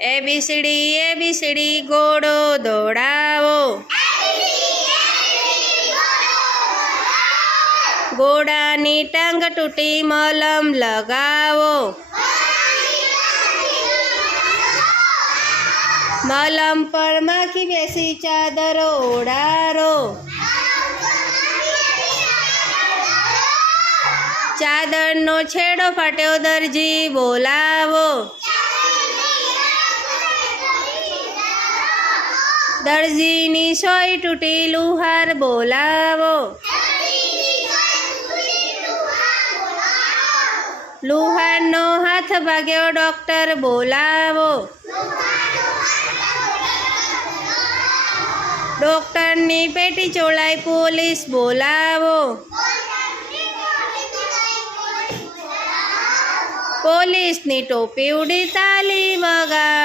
ABCD ABCD ઘોડો દોડાવો. ઘોડાની ટાંગ તૂટી મલમ લગાવો. મલમ પર માખી બેસી ચાદરો ઓડારો ચાદરનો છેડો ફાટ્યો દરજી બોલાવો. દરજીની સોય તૂટી લુહાર બોલાવો. લુહારનો હાથ ભાગ્યો ડોક્ટર બોલાવો. ડોક્ટરની પેટી ચોળાઈ પોલીસ બોલાવો. પોલીસની ટોપી ઉડી તાલી વગા